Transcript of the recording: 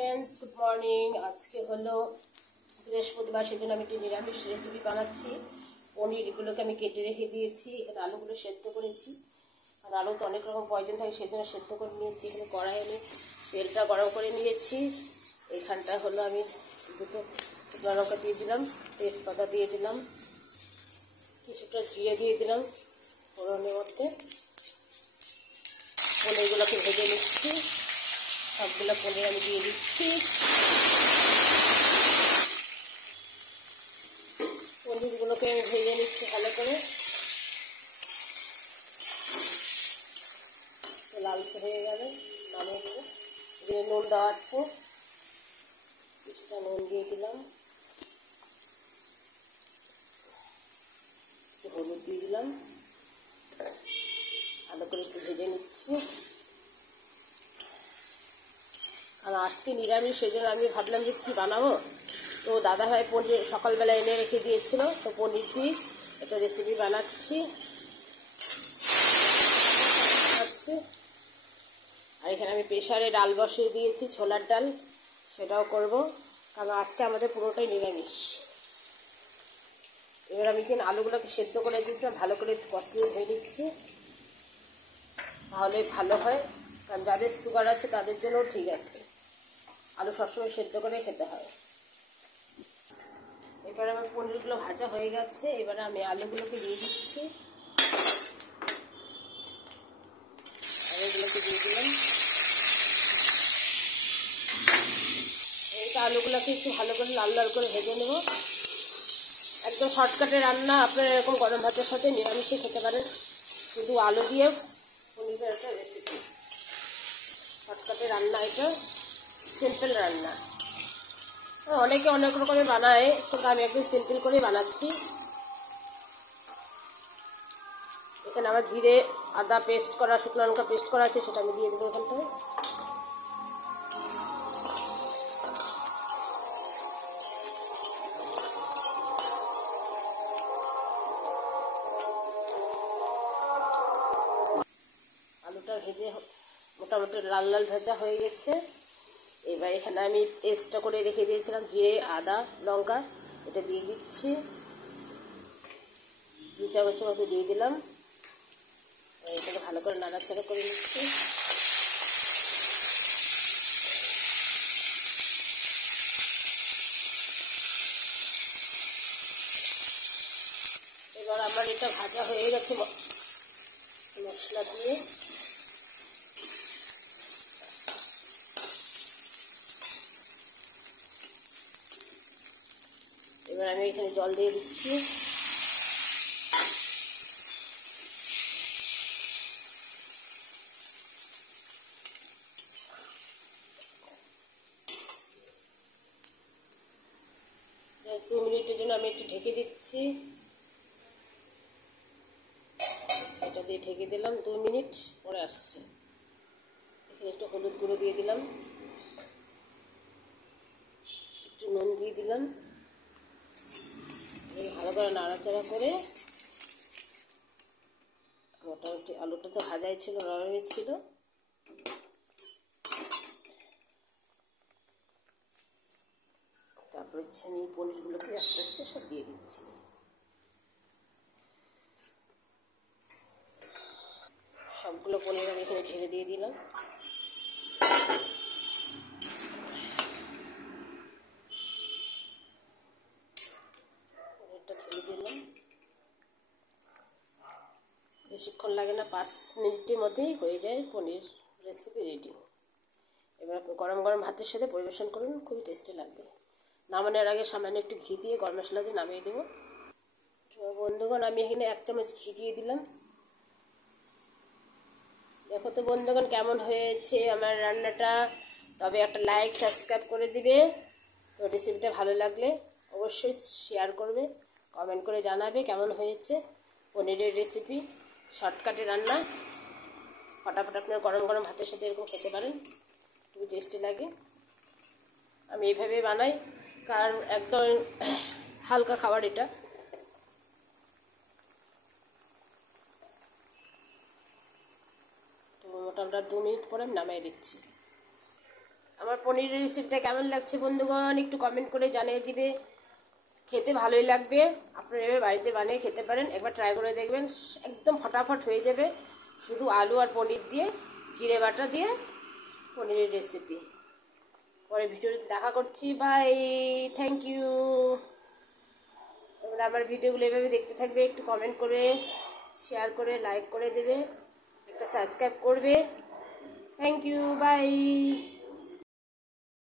Friends good morning. आज के hello बृहस्पतिवार सेजন্য আমি একটু নিরামিষ রেসিপি বানাচ্ছি। পনিরগুলোকে আমি কেটে রেখে দিয়েছি, এখানে আলুগুলো সেদ্ধ করেছি। আর আলু তো অনেক রকম প্রয়োজন থাকে, সেজন্য সেদ্ধ করে নিয়েছি। এখানে কড়াইয়ে আমি তেলটা গরম করে নিয়েছি। এখানটা হলো আমি দুটো শুকনো লঙ্কা দিয়ে দিলাম, তেজপাতা দিয়ে দিলাম, কিছুটা জিরে দিয়ে দিলাম ফোড়নের মধ্যে। পনিরগুলোকে ভেজে নিচ্ছি, সবগুলো পনির আমি দিয়ে দিচ্ছি। পনিরগুলোকে আমি ভেজে নিচ্ছি ভালো করে, লালচে হয়ে গেলে নামিয়ে দেবো। এখানে নুন দেওয়া আছে, কিছুটা নুন দিয়ে দিলাম, একটু হলুদ দিয়ে দিলাম, ভালো করে একটু ভেজে নিচ্ছি। আর আজকে নিরামিষ, সেই জন্য আমি ভাবলাম যে কী বানাবো। তো দাদাভাই পনির সকালবেলা এনে রেখে দিয়েছিল, তো পনির দিয়ে একটা রেসিপি বানাচ্ছি। আর এখানে আমি প্রেশারে ডাল বসিয়ে দিয়েছি, ছোলার ডাল, সেটাও করব, কারণ আজকে আমাদের পুরোটাই নিরামিষ। এবার আমি এখানে আলুগুলোকে সেদ্ধ করে দিয়েছিলাম, ভালো করে কষিয়ে ধুয়ে দিচ্ছি, তাহলে ভালো হয়। কারণ যাদের সুগার আছে তাদের জন্যও ঠিক আছে, আলু সবসময় সেদ্ধ করে খেতে হয়। এবারে আমার পনিরগুলো ভাজা হয়ে গেছে, এবারে আমি আলুগুলোকে দিয়ে দিচ্ছি। আলুগুলোকে দিয়ে দিলাম। এইটা আলুগুলোকে একটু ভালো করে লাল লাল করে ভেজে নেব। একদম শর্টকাটে রান্না, আপনারা এরকম গরম ভাতের সাথে নিরামিষে খেতে পারেন। শুধু আলু দিয়ে পনিরের একটা রেসিপি, শর্টকাটে রান্না, এটা সিম্পল রান্না। অনেকে অনেক রকমের বানায়, কিন্তু আমি একদম সিম্পল করেই বানাচ্ছি। এখানে আমার জিরে আদা পেস্ট করা, শুকনো লঙ্কা পেস্ট করা আছে, সেটা আমি দিয়ে দেবো এখানটায়। আলুটা ভেজে মোটামুটি লাল লাল ভাজা হয়ে গেছে। এবার এখানে আমি পেস্টটা করে রেখে দিয়েছিলাম জিরে আদা লঙ্কা, এটা দিয়ে দিচ্ছি, 2 চামচের মতো দিয়ে দিলাম। এটাকে ভালো করে নাড়াচাড়া করে নিচ্ছি। এবার আমার এটা ভাজা হয়ে গেছে মশলা দিয়ে। এবার আমি এখানে জল দিয়ে দিচ্ছি। জাস্ট 2 মিনিটের জন্য আমি একটু ঢেকে দিচ্ছি। এটা দিয়ে ঢেকে দিলাম, 2 মিনিট পরে আসছে। এখানে একটু হলুদ গুঁড়ো দিয়ে দিলাম, একটু নুন দিয়ে দিলাম, ভালো করে নাড়াচাড়া করে। মোটামুটি আলুটা তো ভাজাই ছিল, নরমই ছিল। তারপর হচ্ছে আমি পনিরগুলোকে আস্তে আস্তে সব দিয়ে দিচ্ছি। সবগুলো পনির আমি এখানে ঢেলে দিয়ে দিলাম। পনিরটা ঢেলে দিলাম, বেশিক্ষণ লাগে না, 5 মিনিটের মধ্যেই হয়ে যায় পনির রেসিপি রেডি। এবার গরম গরম ভাতের সাথে পরিবেশন করুন, খুবই টেস্টি লাগবে। নামানোর আগে সামান্য একটু ঘি দিয়ে গরম মশলা দিয়ে নামিয়ে দেবো। বন্ধুগণ, আমি এখানে 1 চামচ ঘি দিয়ে দিলাম। দেখো তো বন্ধুগণ কেমন হয়েছে আমার রান্নাটা। তবে একটা লাইক সাবস্ক্রাইব করে দিবে। তো রেসিপিটা ভালো লাগলে অবশ্যই শেয়ার করবে, কমেন্ট করে জানাবে কেমন হয়েছে। পনিরের রেসিপি, শর্টকাটে রান্না, ফটাফট আপনার গরম গরম ভাতের সাথে এরকম খেতে পারেন, খুবই টেস্টি লাগে। আমি এইভাবে বানাই, কারণ একদম হালকা খাবার এটা। তো মোটামুটি 2 মিনিট পরে আমি নামিয়ে দিচ্ছি। আমার পনিরের রেসিপিটা কেমন লাগছে বন্ধুগণ একটু কমেন্ট করে জানিয়ে দিবে। খেতে ভালোই লাগবে, আপনারা এভাবে বাড়িতে বানিয়ে খেতে পারেন, একবার ট্রাই করে দেখবেন, একদম ফটাফট হয়ে যাবে। শুধু আলু আর পনির দিয়ে জিরে বাটা দিয়ে পনিরের রেসিপি। পরে ভিডিওতে দেখা করছি, বাই, থ্যাংক ইউ। তোমরা আমার ভিডিওগুলো এভাবে দেখতে থাকবে, একটু কমেন্ট করে, শেয়ার করে, লাইক করে দেবে, একটা সাবস্ক্রাইব করবে। Thank you, by.